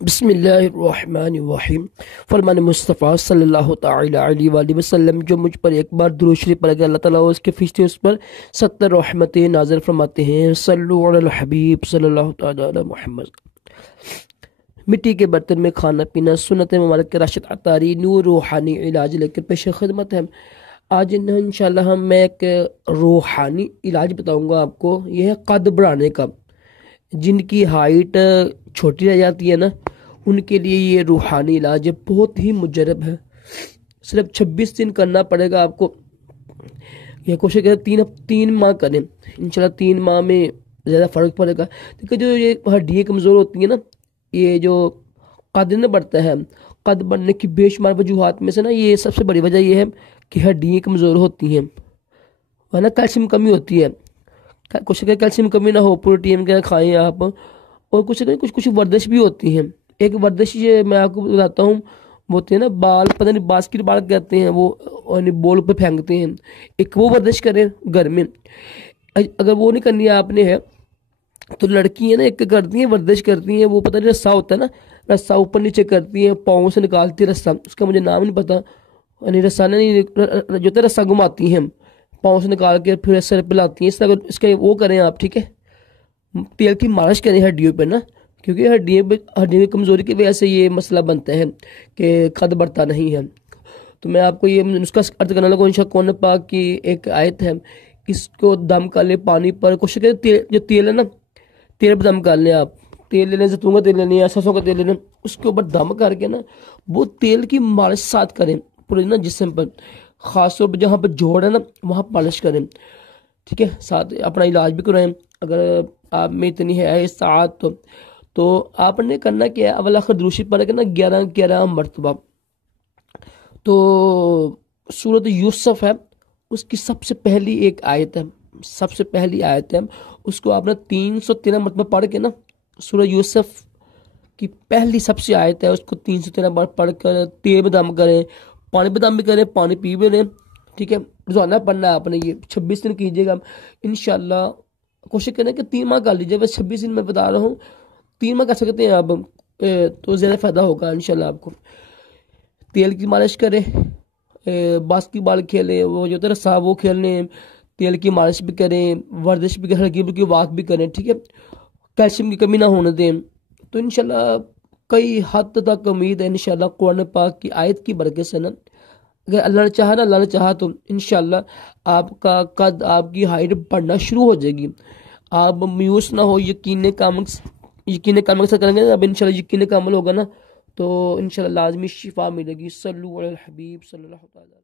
बिस्मिल्लाहिर्रहमानिर्रहीम। फरमान मुस्तफ़ा सल्लल्लाहु तआला अलैहि वसल्लम जो मुझ पर एक बार दुरूद शरीफ पढ़ गया, अल्लाह ताला उसके फरिश्ते उस पर 70 रहमतें नाज़िल फरमाते हैं। सल्लु अलल हबीब सल्लल्लाहु तआला अला मुहम्मद। मिट्टी के बर्तन में खाना पीना, सुन्नत मुबारक के राशिद अतारी, नूर रूहानी इलाज लेकर पेश खिदमत है। आज इंशाल्लाह मैं एक रूहानी इलाज बताऊंगा आपको। यह है कद बढ़ाने का। जिनकी हाइट छोटी रह जाती है ना, उनके लिए ये रूहानी इलाज बहुत ही मुजरब है। सिर्फ 26 दिन करना पड़ेगा आपको। ये कोशिश करें तीन माह करें, इंशाल्लाह 3 माह में ज़्यादा फ़र्क पड़ेगा। देखिए जो ये हड्डियाँ कमज़ोर होती हैं ना, ये जो कद न बढ़ता है, कद बढ़ने की बेशुमार वजूहात में से ना ये सबसे बड़ी वजह ये है कि हड्डियाँ कमज़ोर होती हैं, वरना कैल्शियम कमी होती है। कुछ कैल्शियम कमी ना हो, प्रोटीन का खाएं आप। और कुछ कुछ कुछ वर्जिश भी होती हैं। एक वर्जिश ये मैं आपको बताता हूँ, वो होती है ना बाल, पता नहीं बास्केटबॉल कहते हैं वो, और बॉल पे फेंकते हैं। एक वो वर्जिश करें घर में। अगर वो नहीं करनी है आपने है तो लड़की है ना, एक करती हैं वर्जिश करती हैं, वो पता नहीं रस्सा होता है ना, रस्सा ऊपर नीचे करती हैं, पाँव से निकालती है रस्सा, उसका मुझे नाम नहीं पता। यानी रस्सा नहीं जो होता है, रस्सा घुमाती हैं पाँव से निकाल के, फिर सर पे लाती हैं। इस तरह इसका वो करें आप, ठीक है। तेल की मालिश करें हड्डियों पे ना, क्योंकि हड्डियों की कमज़ोरी की वजह से ये मसला बनता है कि कद बढ़ता नहीं है। तो मैं आपको ये नुस्खा अर्ज करने लगा। इंशाअल्लाह कुरान पाक की एक आयत है, इसको दम कर ले पानी पर। कोशिश करें जो तेल है ना, तेल पर दम कर लें आप। तेल ले लें, जैतून का तेल लेना है, सरसों का तेल लेना, उसके ऊपर दम करके ना वो तेल की मालिश साथ करें पूरे ना जिस्म पर, खासतौर पर जहाँ पर जोड़ है ना वहाँ मालिश करें, ठीक है। साथ अपना इलाज भी कराएं। अगर आप में इतनी है साथ तो आपने करना क्या है, अवल आखिर दूसरी पढ़ के ना 11 मरतबा। तो सूरत यूसुफ है, उसकी सबसे पहली एक आयत है, सबसे पहली आयत है, उसको आपने 313 मरतबा पढ़ के ना, सूरत यूसुफ की पहली सबसे आयत है, उसको 313 बार पढ़ कर तेल में दम करें, पानी में दम भी करें, पानी पी भी लें, ठीक है। रोजाना पढ़ना है आपने। ये 26 दिन कीजिएगा इंशाल्लाह। कोशिश करें कि 3 माह कर लीजिए, बस 26 दिन मैं बता रहा हूँ, 3 माह कर सकते हैं आप, तो ज़्यादा फायदा होगा इंशाल्लाह आपको। तेल की मालिश करें, बास्केटबॉल खेलें, वो जो तरह सा वो खेल लें, तेल की मालिश भी करें, वर्जिश भी करें, हल्की फुल्की वॉक भी करें, ठीक है। कैल्शियम की कमी ना होने दें। तो इंशाल्लाह कई हद तक उम्मीद है इंशाल्लाह कुरान पाक की आयत की बरकत से ना, अगर अल्लाह ने चाहा ना, अल्लाह ने चाहा तो इंशाल्लाह आपका कद, आपकी हाइट बढ़ना शुरू हो जाएगी। आप मायूस ना हो, यकीन का अमल से करेंगे, अब इंशाल्लाह यकीन का अमल होगा ना, तो इंशाल्लाह लाजमी शिफा मिलेगी। सल्लु अलल हबीब सल्लल्लाहु अलैहि वसल्लम।